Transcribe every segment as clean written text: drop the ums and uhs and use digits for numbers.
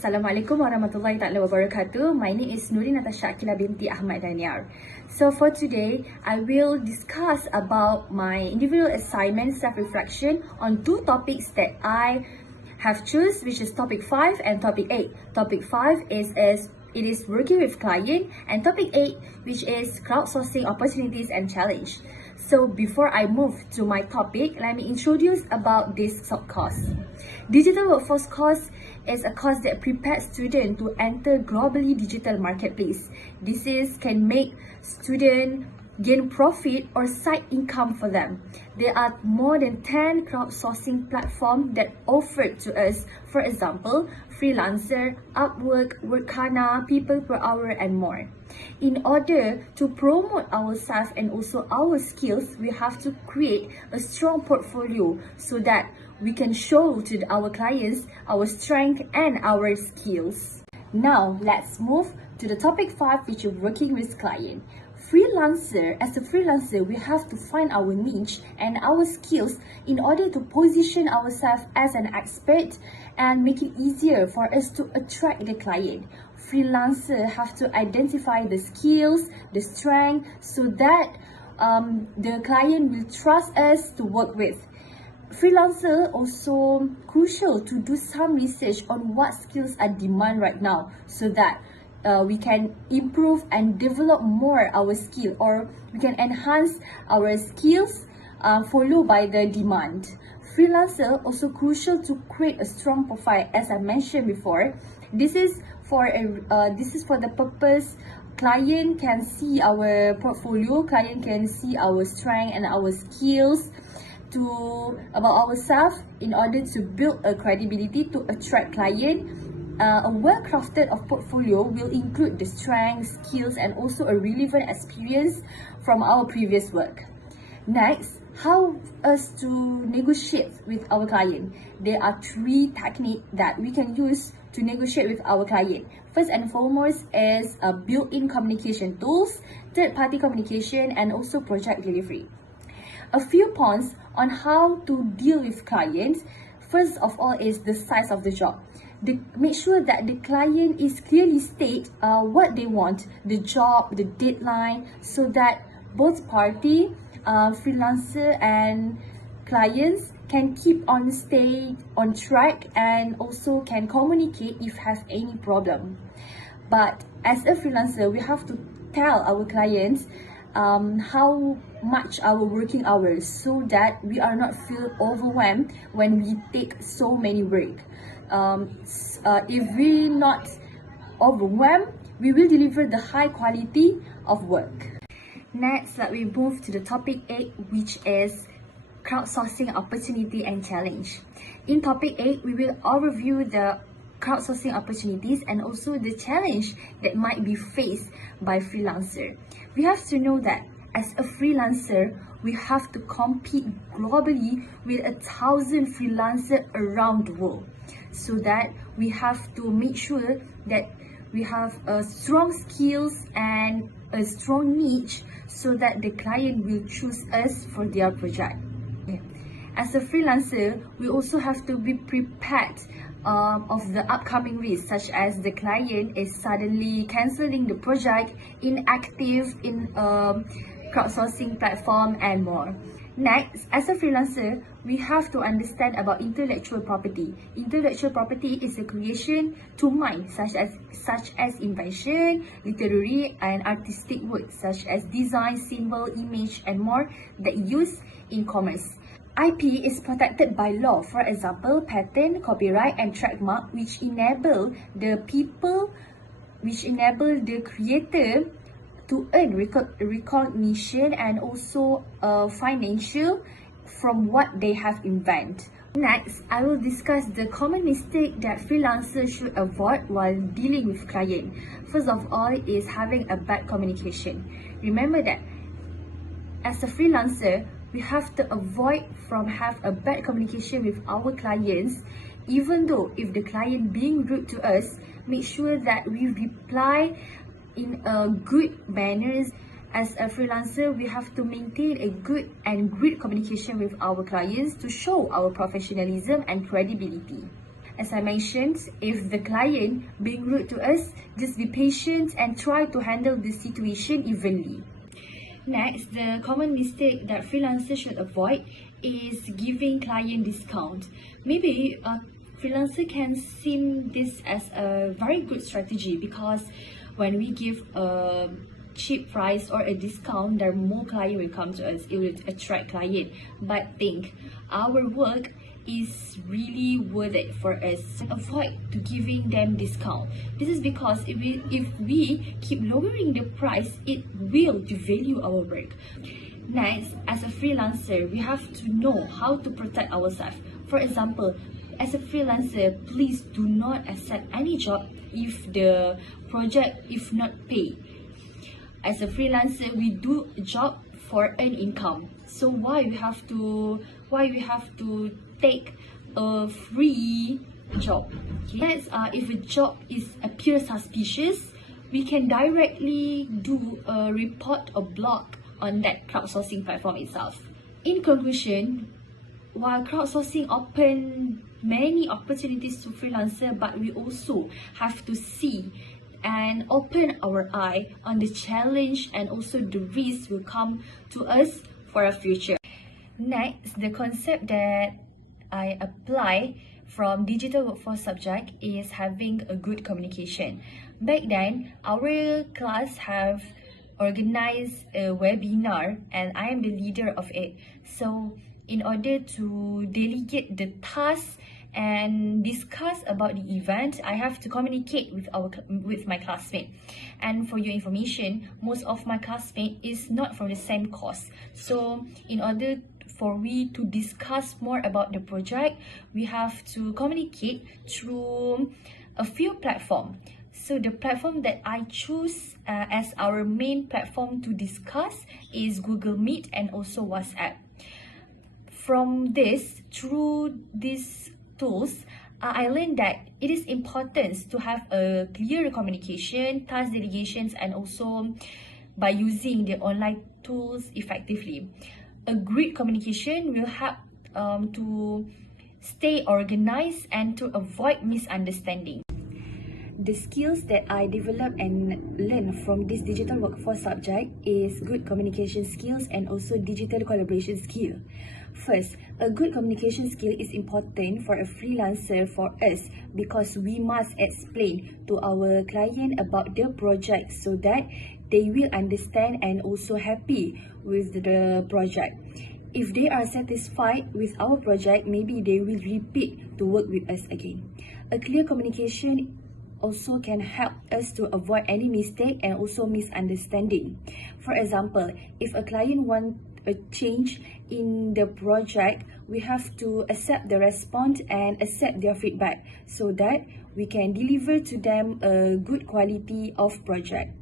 Assalamualaikum warahmatullahi taala wabarakatuh. My name is Nuri Natasha Akila binti Ahmad Daniar. So for today, I will discuss about my individual assignment self-reflection on two topics that I have choose, which is topic 5 and topic 8. Topic 5 is working with client, and topic 8, which is crowdsourcing opportunities and challenge. So before I move to my topic, let me introduce about this course. Digital Workforce course is a course that prepares students to enter globally digital marketplace. Can make students gain profit or side income for them. There are more than 10 crowdsourcing platforms that offered to us, for example, Freelancer, Upwork, Workana, People Per Hour, and more. In order to promote ourselves and also our skills, we have to create a strong portfolio so that we can show to our clients our strength and our skills. Now, let's move to the topic 5, which is working with client. As a freelancer, we have to find our niche and our skills in order to position ourselves as an expert and make it easier for us to attract the client. Freelancer have to identify the skills, the strength, so that the client will trust us to work with. Freelancer also crucial to do some research on what skills are demand right now, so that we can improve and develop more our skill, or we can enhance our skills followed by the demand. Freelancer also crucial to create a strong profile, as I mentioned before. This is for the purpose client can see our portfolio, client can see our strength and our skills about ourselves in order to build a credibility to attract client. A well-crafted portfolio will include the strengths, skills, and also a relevant experience from our previous work. Next, how us to negotiate with our client. There are 3 techniques that we can use to negotiate with our client. First and foremost is built-in communication tools, third-party communication, and also project delivery. A few points on how to deal with clients. First of all is the size of the job. Make sure that the client is clearly state what they want, the job, the deadline, so that both party, freelancer and clients, can keep on stay on track and also can communicate if have any problem. But as a freelancer, we have to tell our clients how much our working hours, so that we are not feel overwhelmed when we take so many work. If we not overwhelmed, we will deliver the high quality of work. Next, let me move to the topic 8, which is crowdsourcing opportunity and challenge. In topic 8, we will overview the crowdsourcing opportunities and also the challenge that might be faced by freelancer. We have to know that as a freelancer, we have to compete globally with 1,000 freelancers around the world. So that we have to make sure that we have strong skills and a strong niche, so that the client will choose us for their project. As a freelancer, we also have to be prepared of the upcoming risks, such as the client is suddenly cancelling the project, inactive in crowdsourcing platform, and more. Next, as a freelancer, we have to understand about intellectual property. Intellectual property is a creation to mind, such as invention, literary and artistic works, such as design, symbol, image, and more that use in commerce. IP is protected by law, for example, patent, copyright, and trademark, which enable the creator to earn recognition and also financial from what they have invented. Next, I will discuss the common mistake that freelancers should avoid while dealing with client. First of all is having a bad communication. Remember that as a freelancer, we have to avoid from have a bad communication with our clients. Even though if the client being rude to us, make sure that we reply in a good manner. As a freelancer, we have to maintain a good and great communication with our clients to show our professionalism and credibility. As I mentioned, if the client being rude to us, just be patient and try to handle the situation evenly. Next, the common mistake that freelancers should avoid is giving client discount. Maybe a freelancer can see this as a very good strategy because when we give a cheap price or a discount, there more client will come to us. It will attract client. But think, our work is really worth it for us. Avoid to giving them discount. This is because if we keep lowering the price, it will devalue our work. Next, as a freelancer, we have to know how to protect ourselves. For example, as a freelancer, please do not accept any job if the project is not paid. As a freelancer, we do a job for an income. So why we have to take a free job? Next, if a job appears suspicious, we can directly do a report or blog on that crowdsourcing platform itself. In conclusion, while crowdsourcing open many opportunities to freelancer, but we also have to see and open our eye on the challenge and also the risks will come to us for our future. Next, the concept that I apply from digital workforce subject is having a good communication. Back then, our class have organized a webinar and I am the leader of it. So in order to delegate the tasks and discuss about the event, I have to communicate with my classmate. And for your information, most of my classmate is not from the same course. So in order for we to discuss more about the project, we have to communicate through a few platforms. So the platform that I choose as our main platform to discuss is Google Meet and also WhatsApp. From this, through these tools, I learned that it is important to have a clear communication, task delegations, and also by using the online tools effectively. A great communication will help to stay organized and to avoid misunderstanding. The skills that I develop and learn from this digital workforce subject is good communication skills and also digital collaboration skill. First, a good communication skill is important for a freelancer for us because we must explain to our client about the project so that they will understand and also happy with the project. If they are satisfied with our project, maybe they will repeat to work with us again. A clear communication also can help us to avoid any mistake and also misunderstanding. For example, if a client wants a change in the project, we have to accept the response and accept their feedback so that we can deliver to them a good quality of project.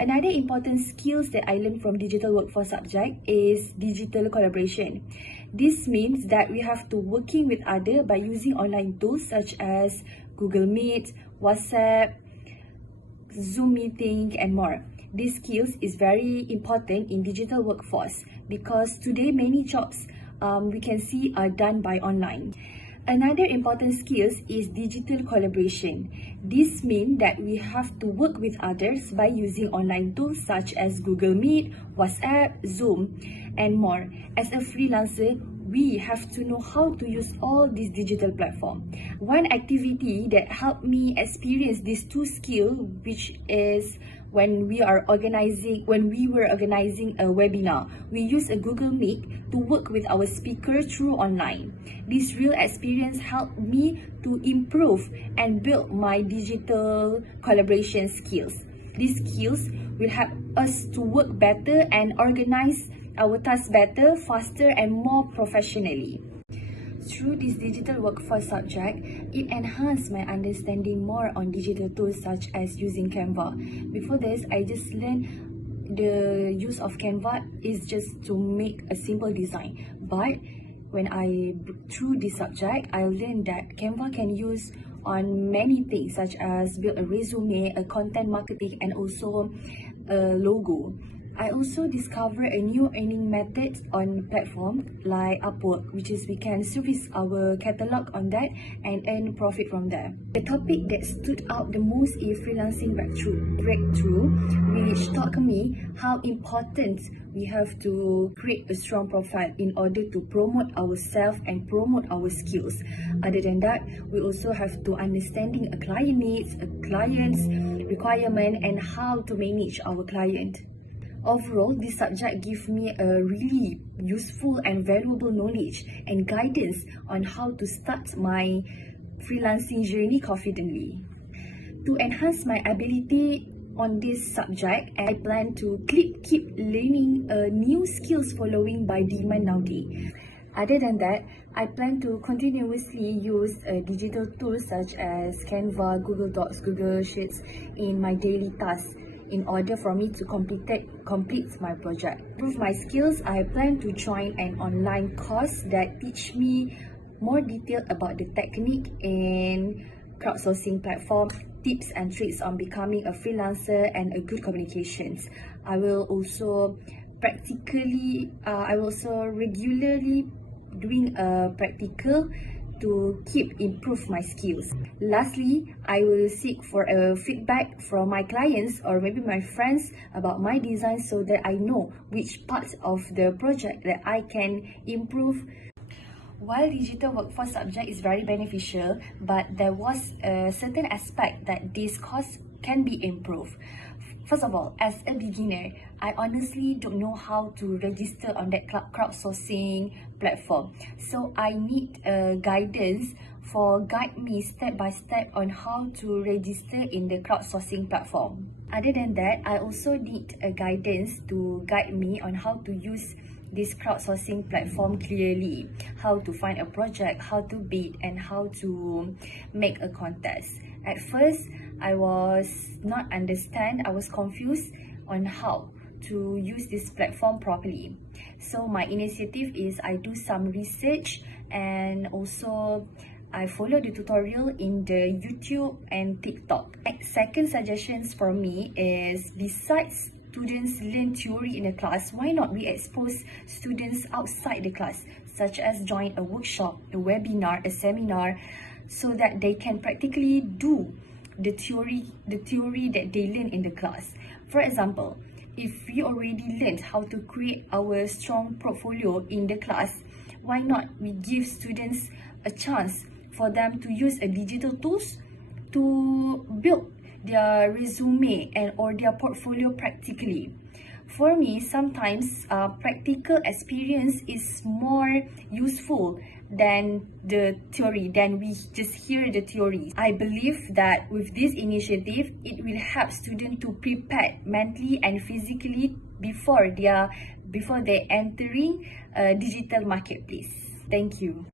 Another important skills that I learned from digital workforce subject is digital collaboration. This means that we have to working with others by using online tools such as Google Meet, WhatsApp, Zoom meeting, and more. These skills is very important in digital workforce because today many jobs we can see are done by online. Another important skills is digital collaboration. This means that we have to work with others by using online tools such as Google Meet, WhatsApp, Zoom, and more. As a freelancer, we have to know how to use all these digital platforms. One activity that helped me experience these two skills, which is when we were organizing a webinar, we use a Google Meet to work with our speaker through online. This real experience helped me to improve and build my digital collaboration skills. These skills will help us to work better and organize our tasks better, faster, and more professionally. Through this digital workforce subject, it enhanced my understanding more on digital tools such as using Canva. Before this, I just learned the use of Canva is just to make a simple design. But when through this subject, I learned that Canva can use on many things such as build a resume, a content marketing, and also a logo. I also discovered a new earning method on platform like Upwork, which is we can service our catalog on that and earn profit from there. The topic that stood out the most is freelancing breakthrough, which taught me how important we have to create a strong profile in order to promote ourselves and promote our skills. Other than that, we also have to understanding a client needs, a client's requirement, and how to manage our client. Overall, this subject gives me a really useful and valuable knowledge and guidance on how to start my freelancing journey confidently. To enhance my ability on this subject, I plan to keep learning new skills following by demand nowadays. Other than that, I plan to continuously use digital tools such as Canva, Google Docs, Google Sheets in my daily tasks in order for me to complete my project. To improve my skills, I plan to join an online course that teach me more detail about the technique in crowdsourcing platform, tips and tricks on becoming a freelancer, and a good communications. I will also regularly doing a practical to keep improve my skills. Lastly, I will seek for a feedback from my clients or maybe my friends about my design so that I know which parts of the project that I can improve. While digital workforce subject is very beneficial, but there was a certain aspect that this course can be improved. First of all, as a beginner, I honestly don't know how to register on that crowdsourcing platform. So I need guidance for guide me step by step on how to register in the crowdsourcing platform. Other than that, I also need a guidance to guide me on how to use this crowdsourcing platform clearly, how to find a project, how to bid, and how to make a contest. At first, I was confused on how to use this platform properly. So my initiative is I do some research and also I follow the tutorial in the YouTube and TikTok. Second suggestions for me is besides students learn theory in the class, why not we expose students outside the class, such as join a workshop, a webinar, a seminar, so that they can practically do the theory that they learn in the class. For example, if we already learned how to create our strong portfolio in the class, why not we give students a chance for them to use a digital tools to build their resume and or their portfolio practically. For me, sometimes practical experience is more useful than the theory, than we just hear the theory. I believe that with this initiative, it will help students to prepare mentally and physically before they entering a digital marketplace. Thank you.